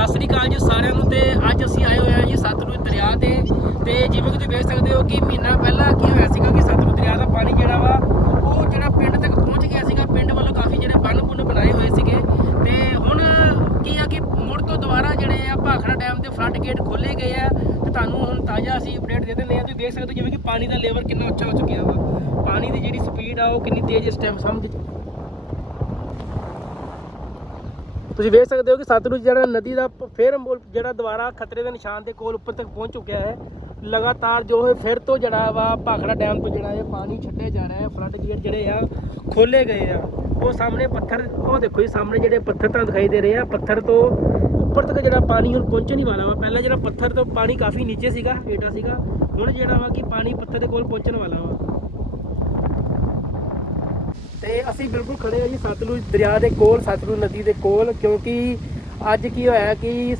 ਸਤਿ ਸ੍ਰੀ ਅਕਾਲ ਜੀ ਸਾਰਿਆਂ ਨੂੰ ਤੇ ਅੱਜ ਅਸੀਂ ਆਏ ਹੋਏ ਹਾਂ ਜੀ ਸਤਲੁਜ ਦਰਿਆ ਤੇ ਤੇ ਜਿਵੇਂ ਕਿ ਤੁਸੀਂ ਵੇਖ ਸਕਦੇ ਹੋ ਕਿ ਮਹੀਨਾ ਪਹਿਲਾਂ ਕੀ ਹੋਇਆ ਸੀਗਾ ਕਿ ਸਤਲੁਜ ਦਰਿਆ ਦਾ ਪਾਣੀ ਜਿਹੜਾ ਵਾ, ਉਹ ਜਿਹੜਾ ਪਿੰਡ ਤੱਕ ਪਹੁੰਚ ਗਿਆ ਸੀਗਾ, ਪਿੰਡ ਵੱਲੋਂ ਕਾਫੀ ਜਿਹੜੇ ਬੰਨ ਬੁੰਨ ਬਣਾਏ ਹੋਏ ਸੀਗੇ। ਤੇ ਹੁਣ ਕੀ ਆ ਕਿ ਮੁੜ ਤੋਂ ਦੁਬਾਰਾ ਜਿਹੜੇ ਆ ਭਾਖੜਾ ਡੈਮ ਦੇ ਫਰੰਟ ਗੇਟ ਖੋਲੇ ਗਏ ਆ, ਤੇ ਤੁਹਾਨੂੰ ਹੁਣ ਤਾਜ਼ਾ ਅਸੀਂ ਅਪਡੇਟ ਦੇ ਦਿੰਦੇ ਆ ਤੁਸੀਂ ਦੇਖ ਸਕਦੇ ਹੋ ਜਿਵੇਂ ਕਿ ਪਾਣੀ ਦਾ ਲੈਵਲ ਕਿੰਨਾ ਉੱਚਾ ਹੋ ਚੁੱਕਿਆ ਵਾ। ਪਾਣੀ ਦੀ ਜਿਹੜੀ ਸਪੀਡ ਆ, ਉਹ ਕਿੰਨੀ ਤੇਜ਼ ਇਸ ਟਾਈਮ ਸਮਝ? ਤੁਸੀਂ ਵੇਖ ਸਕਦੇ ਹੋ ਕਿ ਸਤਲੁਜ ਜਿਹੜਾ ਨਦੀ ਦਾ ਪ- ਫਿਰ ਮੁੜ ਜਿਹੜਾ ਦੁਬਾਰਾ ਖਤਰੇ ਦੇ ਨਿਸ਼ਾਨ ਦੇ ਕੋਲ ਉੱਪਰ ਤੱਕ ਪਹੁੰਚ ਚੁੱਕਿਆ ਹੈ। ਲਗਾਤਾਰ ਜੋ ਹੈ ਫਿਰ ਤੋਂ ਜਿਹੜਾ ਵਾ ਭਾਖੜਾ ਡੈਮ ਤੋਂ ਜਿਹੜਾ ਇਹ ਪਾਣੀ ਛੱਡਿਆ ਜਾ ਰਿਹਾ ਹੈ ਫਲੱਡ ਗੇਟ ਜਿਹੜੇ ਆ ਖੋਲੇ ਗਏ ਆ। ਉਹ ਸਾਹਮਣੇ ਪੱਥਰ ਉਹ ਦੇਖੋ ਜੀ, ਸਾਹਮਣੇ ਜਿਹੜੇ ਪੱਥਰ ਤਾਂ ਦਿਖਾਈ ਦੇ ਰਹੇ ਆ। ਪੱਥਰ ਤੋਂ ਉੱਪਰ ਤੱਕ ਜਿਹੜਾ ਪਾਣੀ ਹੁਣ ਪਹੁੰਚਣ ਹੀ ਵਾਲਾ ਵਾ। ਪਹਿਲਾਂ ਜਿਹੜਾ ਪੱਥਰ ਤੋਂ ਪਾਣੀ ਕਾਫੀ ਨੀਚੇ ਸੀਗਾ, ਹੇਠਾਂ ਸੀਗਾ। ਹੁਣ ਜਿਹੜਾ ਵਾ ਕਿ ਪਾਣੀ ਪੱਥਰ ਦੇ ਕੋਲ ਪਹੁੰਚਣ ਵਾਲਾ ਵਾ। ਤੇ ਅਸੀਂ ਬਿਲਕੁਲ ਖੜੇ ਹਾਂ ਜੀ ਸਤਲੁਜ ਦਰਿਆ ਦੇ ਕੋਲ, ਸਤਲੁਜ ਨਦੀ ਦੇ ਕੋਲ, ਕਿਉਂਕਿ ਅੱਜ ਕੀ ਹੋਇਆ ਕਿ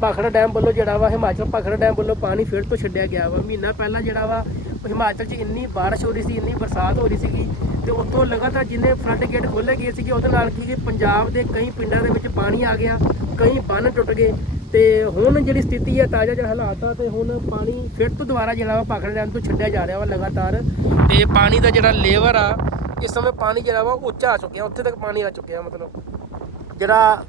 ਭਾਖੜਾ ਡੈਮ ਵੱਲੋਂ ਜਿਹੜਾ ਵਾ ਹਿਮਾਚਲ ਭਾਖੜਾ ਡੈਮ ਵੱਲੋਂ ਪਾਣੀ ਫਿਰ ਤੋਂ ਛੱਡਿਆ ਗਿਆ ਵਾ। ਮਹੀਨਾ ਪਹਿਲਾਂ ਜਿਹੜਾ ਵਾ ਹਿਮਾਚਲ 'ਚ ਇੰਨੀ ਬਾਰਿਸ਼ ਹੋ ਰਹੀ ਸੀ, ਇੰਨੀ ਬਰਸਾਤ ਹੋ ਰਹੀ ਸੀਗੀ ਤੇ ਉੱਥੋਂ ਲਗਾਤਾਰ ਜਿੰਨੇ ਫਲੱਡ ਗੇਟ ਖੋਲੇ ਗਏ ਸੀਗੇ, ਉਹਦੇ ਨਾਲ ਕੀ ਕਿ ਪੰਜਾਬ ਦੇ ਕਈ ਪਿੰਡਾਂ ਦੇ ਵਿੱਚ ਪਾਣੀ ਆ ਗਿਆ, ਕਈ ਬੰਨ ਟੁੱਟ ਗਏ ਤੇ ਹੁਣ ਜਿਹੜੀ ਸਥਿਤੀ ਹੈ, ਤਾਜ਼ਾ ਜਿਹੜਾ ਹਾਲਾਤ ਆ ਤੇ ਹੁਣ ਪਾਣੀ ਫਿਰ ਤੋਂ ਦੁਬਾਰਾ ਜਿਹੜਾ ਵਾ ਭਾਖੜਾ ਡੈਮ ਤੋਂ ਛੱਡਿਆ ਜਾ ਰਿਹਾ ਵਾ ਲਗਾਤਾਰ। ਤੇ ਪਾਣੀ ਦਾ ਜਿਹੜਾ ਲੇਵਰ ਆ ਇਸ ਸਮੇਂ ਪਾਣੀ ਜਿਹੜਾ ਵਾ ਉੱਚਾ ਆ ਚੁੱਕਿਆ, ਉੱਥੇ ਤੱਕ ਪਾਣੀ ਆ ਚੁੱਕਿਆ ਮਤਲਬ। ਜਿਹੜਾ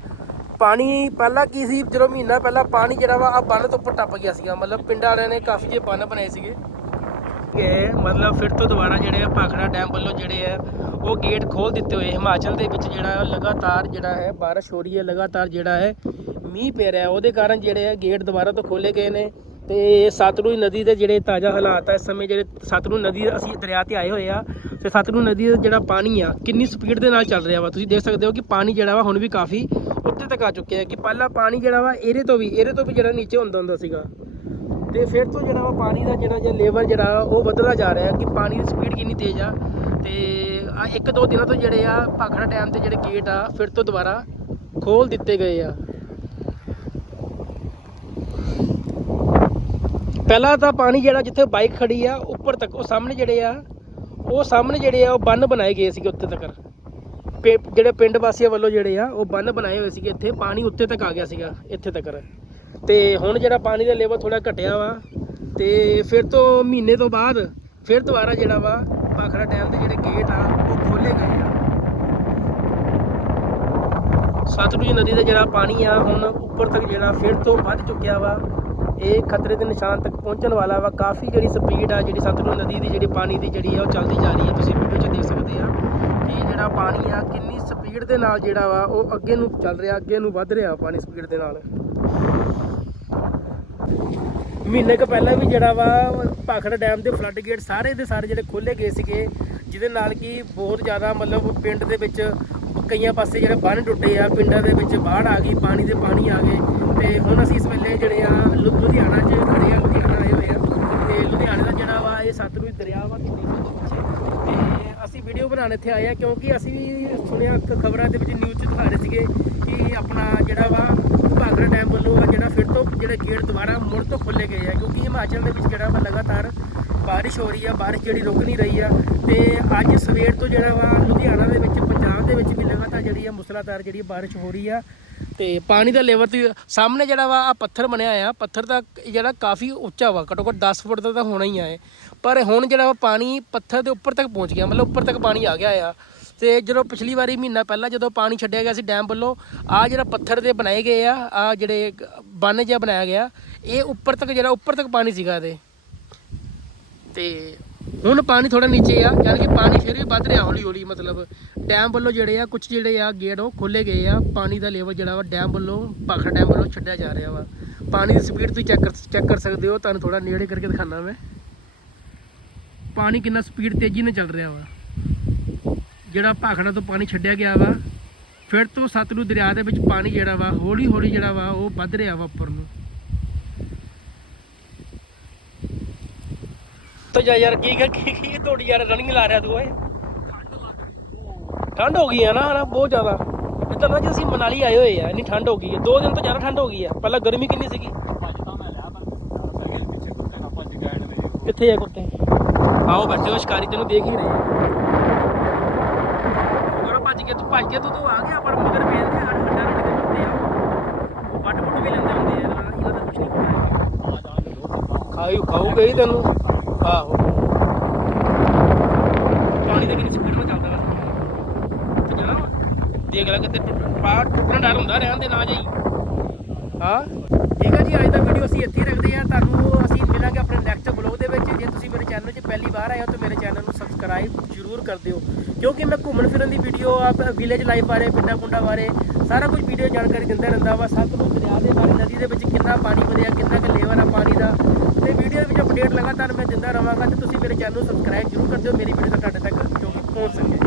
ਪਾਣੀ ਪਹਿਲਾਂ ਕੀ ਸੀ, ਜਦੋਂ ਮਹੀਨਾ ਪਹਿਲਾਂ ਪਾਣੀ ਜਿਹੜਾ ਵਾ ਆ ਬੰਨ ਤੋਂ ਉੱਪਰ ਟੱਪ ਗਿਆ ਸੀਗਾ। ਮਤਲਬ ਪਿੰਡਾਂ ਵਾਲਿਆਂ ਨੇ ਕਾਫੀ ਜੇ ਬੰਨ ਬਣਾਏ ਸੀਗੇ। ਕਿ ਮਤਲਬ ਫਿਰ ਤੋਂ ਦੁਬਾਰਾ ਜਿਹੜੇ ਆ ਭਾਖੜਾ ਡੈਮ ਵੱਲੋਂ ਜਿਹੜੇ ਆ, ਉਹ ਗੇਟ ਖੋਲ ਦਿੱਤੇ ਹੋਏ। ਹਿਮਾਚਲ ਦੇ ਵਿੱਚ ਜਿਹੜਾ ਲਗਾਤਾਰ ਜਿਹੜਾ ਹੈ, ਬਾਰਿਸ਼ ਹੋ ਰਹੀ ਹੈ, ਲਗਾਤਾਰ ਜਿਹੜਾ ਹੈ, ਮੀਂਹ ਪੈ ਰਿਹਾ ਉਹਦੇ ਕਾਰਨ ਜਿਹੜੇ ਆ ਗੇਟ ਦੁਬਾਰਾ ਤੋਂ ਖੋਲੇ ਗਏ ਨੇ। ਤੇ ਸਤਲੁਜ ਨਦੀ ਦੇ ਜਿਹੜੇ ਤਾਜ਼ਾ ਹਾਲਾਤ ਆ, ਇਸ ਸਮੇਂ ਜਿਹੜੇ ਸਤਲੁਜ ਨਦੀ ਅਸੀਂ ਦਰਿਆ ਤੇ ਆਏ ਹੋਏ ਆ ਤੇ ਸਤਲੁਜ ਨਦੀ ਦਾ ਜਿਹੜਾ ਪਾਣੀ ਆ, ਕਿੰਨੀ ਸਪੀਡ ਦੇ ਨਾਲ ਚੱਲ ਰਿਹਾ ਵਾ। ਤੁਸੀਂ ਦੇਖ ਸਕਦੇ ਹੋ ਕਿ ਪਾਣੀ ਜਿਹੜਾ ਵਾ ਹੁਣ ਵੀ ਕਾਫੀ ਉੱਤੇ ਤੱਕ ਆ ਚੁੱਕਿਆ ਹੈ ਕਿ ਪਹਿਲਾਂ ਪਾਣੀ ਜਿਹੜਾ ਵਾ ਇਹਦੇ ਤੋਂ ਵੀ, ਇਹਦੇ ਤੋਂ ਵੀ ਜਿਹੜਾ ਨੀਚੇ ਹੁੰਦਾ ਹੁੰਦਾ ਸੀਗਾ। ਤੇ ਫਿਰ ਤੋਂ ਜਿਹੜਾ ਵਾ ਪਾਣੀ ਦਾ ਜਿਹੜਾ ਜਿਹਾ ਲੇਵਲ ਜਿਹੜਾ ਉਹ ਵਧਦਾ ਜਾ ਰਿਹਾ ਕਿ ਪਾਣੀ ਦੀ ਸਪੀਡ ਕਿੰਨੀ ਤੇਜ਼ ਆ। ਤੇ ਆ ਇੱਕ ਦੋ ਦਿਨਾਂ ਤੋਂ ਜਿਹੜੇ ਆ ਭਾਖੜਾ ਡੈਮ 'ਤੇ ਜਿਹੜੇ ਗੇਟ ਆ, ਫਿਰ ਤੋਂ ਦੁਬਾਰਾ ਖੋਲ ਦਿੱਤੇ ਗਏ ਆ। ਪਹਿਲਾਂ ਤਾਂ ਪਾਣੀ ਜਿਹੜਾ ਜਿੱਥੇ ਬਾਈਕ ਖੜੀ ਆ, ਉੱਪਰ ਤੱਕ ਉਹ ਸਾਹਮਣੇ ਜਿਹੜੇ ਆ ਉਹ ਸਾਹਮਣੇ ਜਿਹੜੇ ਆ, ਉਹ ਬੰਨ ਬਣਾਏ ਗਏ ਸੀਗੇ ਉੱਤੇ ਤੱਕ। ਪੇ- ਜਿਹੜੇ ਪਿੰਡ ਵਾਸੀਆਂ ਵੱਲੋਂ ਜਿਹੜੇ ਆ, ਉਹ ਬੰਨ ਬਣਾਏ ਹੋਏ ਸੀਗੇ ਇੱਥੇ। ਪਾਣੀ ਉੱਤੇ ਤੱਕ ਆ ਗਿਆ ਸੀਗਾ, ਇੱਥੇ ਤੱਕ। ਤੇ ਹੁਣ ਜਿਹੜਾ ਪਾਣੀ ਦਾ ਲੈਵਲ ਥੋੜਾ ਘਟਿਆ ਵਾ, ਤੇ ਫਿਰ ਤੋਂ ਮਹੀਨੇ ਤੋਂ ਬਾਅਦ ਫਿਰ ਦੁਬਾਰਾ ਜਿਹੜਾ ਵਾ ਭਾਖੜਾ ਡੈਮ ਦੇ ਜਿਹੜੇ ਗੇਟ ਆ, ਉਹ ਖੋਲੇ ਗਏ ਆ। ਸਤਲੁਜ ਨਦੀ ਦਾ ਜਿਹੜਾ ਪਾਣੀ ਆ, ਹੁਣ ਉੱਪਰ ਤੱਕ ਜਿਹੜਾ, ਫਿਰ ਤੋਂ ਵੱਧ ਚੁੱਕਿਆ ਵਾ। ਇਹ ਖਤਰੇ ਦੇ ਨਿਸ਼ਾਨ ਤੱਕ ਪਹੁੰਚਣ ਵਾਲਾ ਵਾ। ਕਾਫੀ ਜਿਹੜੀ ਸਪੀਡ ਆ, ਜਿਹੜੀ ਸਤਲੁਜ ਨਦੀ ਦੀ, ਜਿਹੜੀ ਪਾਣੀ ਦੀ ਜਿਹੜੀ ਆ, ਉਹ ਚੱਲਦੀ ਜਾ ਰਹੀ ਹੈ ਤੁਸੀਂ ਵੀਡੀਓ 'ਚ ਦੇਖ ਸਕਦੇ ਆ ਕਿ ਜਿਹੜਾ ਪਾਣੀ ਆ, ਕਿੰਨੀ ਸਪੀਡ ਦੇ ਨਾਲ ਜਿਹੜਾ ਵਾ, ਉਹ ਅੱਗੇ ਨੂੰ ਚੱਲ ਰਿਹਾ, ਅੱਗੇ ਨੂੰ ਵੱਧ ਰਿਹਾ ਪਾਣੀ ਸਪੀਡ ਦੇ ਨਾਲ। ਮਹੀਨੇ ਕੁ ਪਹਿਲਾਂ ਵੀ ਜਿਹੜਾ ਵਾ, ਭਾਖੜਾ ਡੈਮ ਦੇ ਫਲੱਡ ਗੇਟ ਸਾਰੇ ਦੇ ਸਾਰੇ ਜਿਹੜੇ ਖੋਲੇ ਗਏ ਸੀਗੇ, ਜਿਹਦੇ ਨਾਲ ਕਿ ਬਹੁਤ ਜ਼ਿਆਦਾ ਮਤਲਬ ਪਿੰਡ ਦੇ ਵਿੱਚ ਕਈਆਂ ਪਾਸੇ ਜਿਹੜੇ ਬੰਨ ਟੁੱਟੇ ਆ, ਪਿੰਡਾਂ ਦੇ ਵਿੱਚ ਬਾੜ ਆ ਗਈ, ਪਾਣੀ ਦੇ ਪਾਣੀ ਆ ਗਏ। ਤੇ ਹੁਣ ਅਸੀਂ ਇਸ ਵੇਲੇ ਜਿਹੜੇ ਆ ਲੁ- ਲੁਧਿਆਣਾ 'ਚ ਖੜੇ ਆ, ਲੁਧਿਆਣਾ ਆਏ ਹੋਏ ਆ। ਤੇ ਲੁਧਿਆਣੇ ਦਾ ਜਿਹੜਾ ਵਾ ਇਹ ਸਤਲੁਜ ਦਰਿਆ ਵਾ ਕਿੰਨੀ ਤੇ ਅਸੀਂ ਵੀਡੀਓ ਬਣਾਉਣ ਇੱਥੇ ਆਏ ਆ ਕਿਉਂਕਿ ਅਸੀਂ ਵੀ ਸੁਣਿਆ ਖਬਰਾਂ ਦੇ ਵਿੱਚ ਨਿਊਜ਼ 'ਚ ਦਿਖਾ ਰਹੇ ਸੀਗੇ ਕਿ ਆਪਣਾ ਜਿਹੜਾ ਵਾ ਭਾਖੜਾ ਡੈਮ ਵੱਲੋਂ ਆ ਜਿਹੜਾ ਫਿਰ ਤੋਂ ਜਿਹੜੇ ਗੇਟ ਦੁਬਾਰਾ ਮੁੜ ਤੋਂ ਖੋਲੇ ਗਏ ਆ। ਕਿਉਂਕਿ ਹਿਮਾਚਲ ਦੇ ਵਿੱਚ ਜਿਹੜਾ ਵਾ ਲਗਾਤਾਰ ਬਾਰਿਸ਼ ਹੋ ਰਹੀ ਆ, ਬਾਰਿਸ਼ ਜਿਹੜੀ ਰੁਕ ਨਹੀਂ ਰਹੀ ਆ। ਤੇ ਅੱਜ ਸਵੇਰ ਤੋਂ ਜਿਹੜਾ ਵਾ ਲੁਧਿਆਣਾ ਦੇ ਵਿੱਚ, ਪੰਜਾਬ ਦੇ ਵਿੱਚ ਵੀ ਲਗਾਤਾਰ ਜਿਹੜੀ ਆ ਮੁਸਲਾਧਾਰ ਜਿਹੜੀ ਬਾਰਿਸ਼ ਹੋ ਰਹੀ ਆ। ਤੇ ਪਾਣੀ ਦਾ ਲੈਵਲ ਤੇ ਸਾਹਮਣੇ ਜਿਹੜਾ ਵਾ ਆ ਪੱਥਰ ਬਣਿਆ ਆ। ਪੱਥਰ ਦਾ ਜਿਹੜਾ ਕਾਫੀ ਉੱਚਾ ਵਾ, ਘੱਟੋ ਘੱਟ 10 ਫੁੱਟ ਦਾ ਤਾਂ ਹੋਣਾ ਹੀ ਆ ਇਹ। ਪਰ ਹੁਣ ਜਿਹੜਾ ਵਾ ਪਾਣੀ ਪੱਥਰ ਦੇ ਉੱਪਰ ਤੱਕ ਪਹੁੰਚ ਗਿਆ, ਮਤਲਬ ਉੱਪਰ ਤੱਕ ਪਾਣੀ ਆ ਗਿਆ ਆ। ਤੇ ਜਦੋਂ ਪਿਛਲੀ ਵਾਰੀ ਮਹੀਨਾ ਪਹਿਲਾਂ ਜਦੋਂ ਪਾਣੀ ਛੱਡਿਆ ਗਿਆ ਸੀ ਡੈਮ ਵੱਲੋਂ ਆ ਜਿਹੜਾ ਪੱਥਰ ਦੇ ਬਣਾਏ ਗਏ ਆ ਆ ਜਿਹੜੇ ਬੰਨ ਜਿਹਾ ਬਣਾਇਆ ਗਿਆ, ਇਹ ਉੱਪਰ ਤੱਕ ਜਿਹੜਾ, ਉੱਪਰ ਤੱਕ ਪਾਣੀ ਸੀਗਾ ਇਹਦੇ। ਤੇ ਹੁਣ ਪਾਣੀ ਥੋੜਾ ਨੀਚੇ ਆ, ਯਾਨੀ ਕਿ ਪਾਣੀ ਫਿਰ ਵੀ ਵੱਧ ਰਿਹਾ ਹੌਲੀ ਹੌਲੀ ਮਤਲਬ ਡੈਮ ਵੱਲੋਂ ਜਿਹੜੇ ਆ ਕੁਝ ਜਿਹੜੇ ਆ ਗੇਟ ਉਹ ਖੋਲੇ ਗਏ ਆ, ਪਾਣੀ ਦਾ ਲੈਵਲ ਜਿਹੜਾ ਵਾ ਡੈਮ ਵੱਲੋਂ, ਭਾਖੜਾ ਡੈਮ ਵੱਲੋਂ ਛੱਡਿਆ ਜਾ ਰਿਹਾ ਵਾ। ਪਾਣੀ ਦੀ ਸਪੀਡ ਤੁਸੀਂ ਚੈੱਕ ਕਰ ਚੈੱਕ ਕਰ ਸਕਦੇ ਹੋ, ਤੁਹਾਨੂੰ ਥੋੜਾ ਨੇੜੇ ਕਰਕੇ ਦਿਖਾਣਾ ਮੈਂ। ਪਾਣੀ ਕਿੰਨਾ ਸਪੀਡ ਤੇਜ਼ੀ ਨਾਲ ਚੱਲ ਰਿਹਾ ਵਾ। ਜਿਹੜਾ ਭਾਖੜਾ ਤੋਂ ਪਾਣੀ ਛੱਡਿਆ ਗਿਆ ਵਾ, ਫਿਰ ਤੋਂ ਸਤਲੁਜ ਦਰਿਆ ਦੇ ਵਿੱਚ ਪਾਣੀ ਜਿਹੜਾ ਵਾ ਹੌਲੀ ਹੌਲੀ ਜਿਹੜਾ ਵਾ, ਉਹ ਵੱਧ ਰਿਹਾ ਵਾ ਉੱਪਰ ਨੂੰ। ਉੱਤੇ ਜਾ ਯਾਰ ਕੀ ਕੀ ਕੀ ਦੌੜੀ ਯਾਰ ਰਨਿੰਗ ਲਾ ਰਿਹਾ ਤੂੰ ਓਏ। ਠੰਡ ਹੋ ਗਈ ਹੈ ਨਾ ਨਾ ਬਹੁਤ ਜ਼ਿਆਦਾ। ਇਦਾਂ ਨਾ ਜੇ ਅਸੀਂ ਮਨਾਲੀ ਆਏ ਹੋਏ ਆ, ਇੰਨੀ ਠੰਡ ਹੋ ਗਈ ਹੈ ਦੋ ਦਿਨ ਤੋਂ ਜ਼ਿਆਦਾ ਠੰਡ ਹੋ ਗਈ ਹੈ ਪਹਿਲਾਂ ਗਰਮੀ ਕਿੰਨੀ ਸੀਗੀ? ਕਿੱਥੇ ਆ ਕੁੱਤੇ? ਆਓ ਬੈਠੇ ਹੋ, ਸ਼ਿਕਾਰੀ ਤੈਨੂੰ ਦੇਖ ਹੀ ਰਹੇ ਮਗਰ ਭੱਜ ਕੇ ਤੂੰ ਭੱਜ ਕੇ ਤੂੰ ਤੂੰ ਆ ਗਿਆ, ਪਰ ਮਗਰ ਪੈਂਦੇ ਆ, ਹੱਡਾ ਰੱਖ ਦੇ ਕੁੱਤੇ ਆ। ਵੱਟ ਵੱਟ ਵੀ ਲੈਂਦੇ ਹੁੰਦੇ ਆ ਇਹਨਾਂ ਦਾ ਕੁਝ ਨਹੀਂ ਪਤਾ। ਖਾਈ ਖਾਊ ਗਈ ਤੈਨੂੰ। ਆਹੋ। ਪਾਣੀ ਦਾ ਕਿੰਨੀ ਸਪੀਡ ਨਾਲ ਚੱਲਦਾ ਵਾ? ਤੇ ਜਾਣਾ ਦੇਖ ਲੈ ਕਿਤੇ ਟੁੱਟ ਪਾੜ ਟੁੱਟਣ ਡਰ ਹੁੰਦਾ ਰਹਿਣ ਦੇ, ਨਾ ਜਾਈ। ਹਾਂ? ਠੀਕ ਹੈ ਜੀ, ਅੱਜ ਦਾ ਵੀਡੀਓ ਅਸੀਂ ਇੱਥੇ ਹੀ ਰੱਖਦੇ ਹਾਂ। ਤੁਹਾਨੂੰ ਅਸੀਂ ਮਿਲਾਂਗੇ ਆਪਣੇ ਨੈਕਸਟ ਬਲੌਗ ਦੇ ਵਿੱਚ। ਜੇ ਤੁਸੀਂ ਮੇਰੇ ਚੈਨਲ 'ਚ ਪਹਿਲੀ ਵਾਰ ਆਏ ਹੋ, ਤਾਂ ਮੇਰੇ ਚੈਨਲ ਨੂੰ ਸਬਸਕ੍ਰਾਈਬ ਜ਼ਰੂਰ ਕਰ ਦਿਓ। ਕਿਉਂਕਿ ਮੈਂ ਘੁੰਮਣ ਫਿਰਨ ਦੀ ਵੀਡੀਓ ਆ ਵਿਲੇਜ ਲਾਈਫ ਬਾਰੇ, ਪਿੰਡਾਂ ਪੁੰਡਾਂ ਬਾਰੇ ਸਾਰਾ ਕੁਝ ਵੀਡੀਓ ਜਾਣਕਾਰੀ ਦਿੰਦਾ ਰਹਿੰਦਾ ਵਾ। ਸਤਲੁਜ ਦਰਿਆ ਦੇ ਬਾਰੇ, ਨਦੀ ਦੇ ਵਿੱਚ ਕਿੰਨਾ ਪਾਣੀ ਵਧਿਆ, ਕਿੰਨਾ ਕੁ ਲੇਵਲ ਆ ਪਾਣੀ ਦਾ। ਵੀਡੀਓ ਦੇ ਵਿੱਚ ਅਪਡੇਟ ਲਗਾਤਾਰ ਮੈਂ ਦਿੰਦਾ ਰਹਾਂਗਾ ਤੇ ਤੁਸੀਂ ਮੇਰੇ ਚੈਨਲ ਨੂੰ ਸਬਸਕ੍ਰਾਈਬ ਜ਼ਰੂਰ ਕਰ ਦਿਓ। ਮੇਰੀ ਵੀਡੀਓ ਤੁਹਾਡੇ ਤੱਕ ਜੋ ਕਿ ਪਹੁੰਚ ਸਕੇ।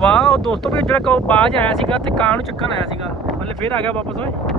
ਵਾਹ, ਉਹ ਦੋਸਤੋ, ਵੀ ਜਿਹੜਾ ਕੋ ਬਾਜ ਆਇਆ ਸੀਗਾ ਤੇ ਕਾਂ ਨੂੰ ਚੱਕਣ ਆਇਆ ਸੀਗਾ। ਮਤਲਬ ਫੇਰ ਆ ਗਿਆ ਵਾਪਸ, ਓਏ।